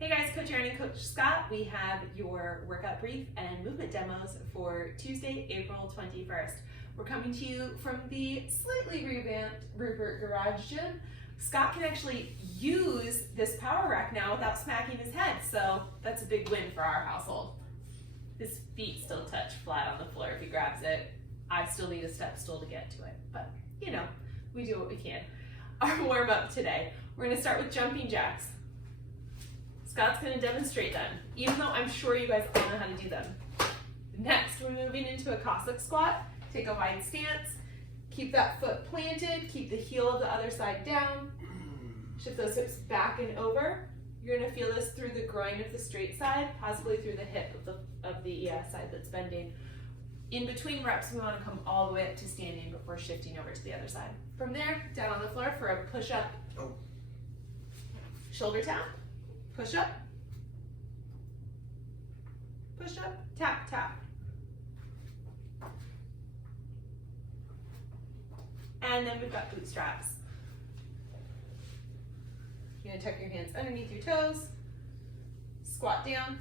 Hey guys, Coach Erin and Coach Scott. We have your workout brief and movement demos for Tuesday, April 21st. We're coming to you from the slightly revamped Rupert Garage Gym. Scott can actually use this power rack now without smacking his head, so that's a big win for our household. His feet still touch flat on the floor if he grabs it. I still need a step stool to get to it, but you know, we do what we can. Our warm up today, we're gonna start with jumping jacks. Scott's going to demonstrate them, even though I'm sure you guys all know how to do them. Next, we're moving into a Cossack squat. Take a wide stance, keep that foot planted, keep the heel of the other side down, shift those hips back and over. You're going to feel this through the groin of the straight side, possibly through the hip of the side that's bending. In between reps, we want to come all the way up to standing before shifting over to the other side. From there, down on the floor for a push-up, shoulder tap. Push up, tap, tap. And then we've got bootstraps. You're gonna tuck your hands underneath your toes, squat down,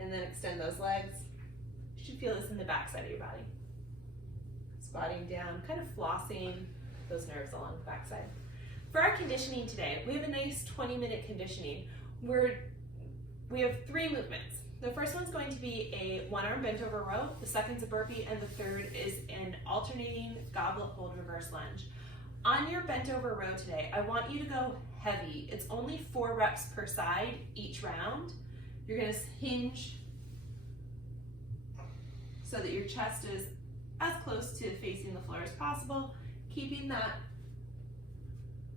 and then extend those legs. You should feel this in the back side of your body. Squatting down, kind of flossing those nerves along the back side. For our conditioning today, we have a nice 20-minute conditioning. We have 3 movements. The first one's going to be a one-arm bent over row, the second's a burpee, and the third is an alternating goblet hold reverse lunge. On your bent over row today, I want you to go heavy. It's only 4 reps per side each round. You're gonna hinge so that your chest is as close to facing the floor as possible, keeping that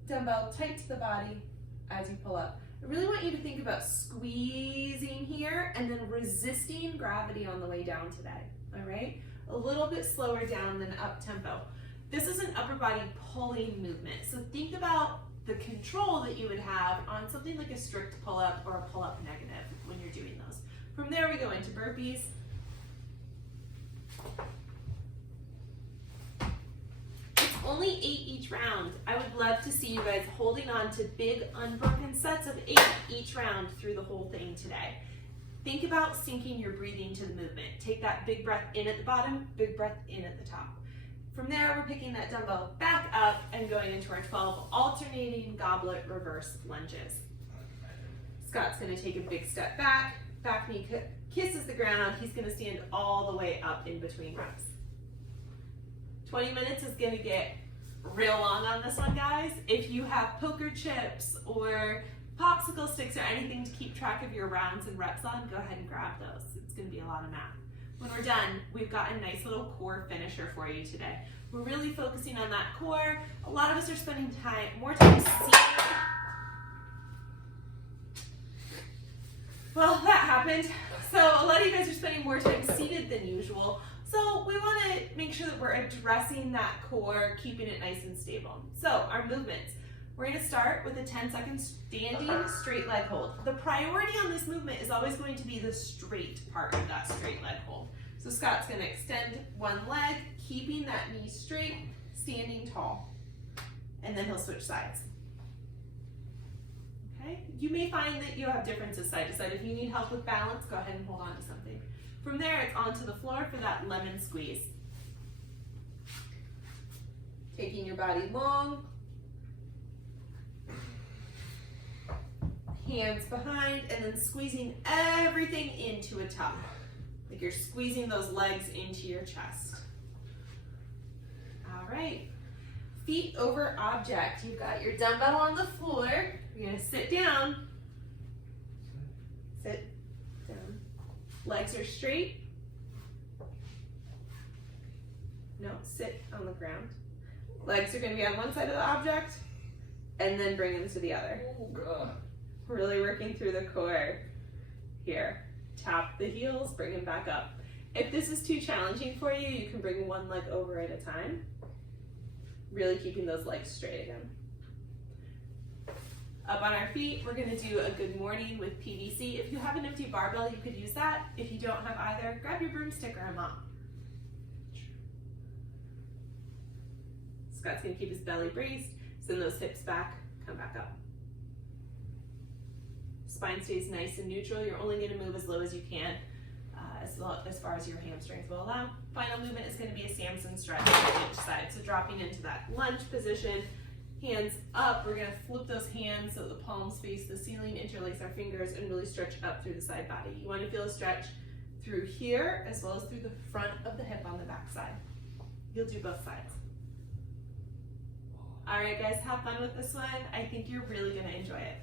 dumbbell tight to the body as you pull up. I really want you to think about squeezing here and then resisting gravity on the way down today, all right? A little bit slower down than up tempo. This is an upper body pulling movement, so think about the control that you would have on something like a strict pull-up or a pull-up negative when you're doing those. From there we go into burpees. Only 8 each round. I would love to see you guys holding on to big unbroken sets of 8 each round through the whole thing today. Think about syncing your breathing to the movement. Take that big breath in at the bottom, big breath in at the top. From there, we're picking that dumbbell back up and going into our 12 alternating goblet reverse lunges. Scott's gonna take a big step back knee kisses the ground. He's gonna stand all the way up in between reps. 20 minutes is gonna get real long on this one, guys. If you have poker chips or popsicle sticks or anything to keep track of your rounds and reps on, go ahead and grab those. It's gonna be a lot of math. When we're done, we've got a nice little core finisher for you today. We're really focusing on that core. A lot of us are spending more time seated. Well, that happened. So a lot of you guys are spending more time seated than usual. So we want to make sure that we're addressing that core, keeping it nice and stable. So our movements, we're going to start with a 10-second standing straight leg hold. The priority on this movement is always going to be the straight part of that straight leg hold. So Scott's going to extend one leg, keeping that knee straight, standing tall, and then he'll switch sides. Okay? You may find that you have differences side to side. If you need help with balance, go ahead and hold on to something. From there, it's onto the floor for that lemon squeeze. Taking your body long, hands behind, and then squeezing everything into a tuck. Like you're squeezing those legs into your chest. All right, feet over object. You've got your dumbbell on the floor. You're gonna sit down. Sit down. Legs are straight. No, sit on the ground. Legs are going to be on one side of the object, and then bring them to the other. Oh, God. Really working through the core here. Tap the heels, bring them back up. If this is too challenging for you, you can bring one leg over at a time. Really keeping those legs straight again. Up on our feet, we're going to do a good morning with PVC. If you have an empty barbell, you could use that. If you don't have either, grab your broomstick or a mop. Scott's going to keep his belly braced, send those hips back, come back up. Spine stays nice and neutral. You're only going to move as low as you can, as far as your hamstrings will allow. Final movement is going to be a Samson stretch on each side. So dropping into that lunge position, hands up. We're going to flip those hands so the palms face the ceiling, interlace our fingers, and really stretch up through the side body. You want to feel a stretch through here as well as through the front of the hip on the back side. You'll do both sides. All right, guys, have fun with this one. I think you're really going to enjoy it.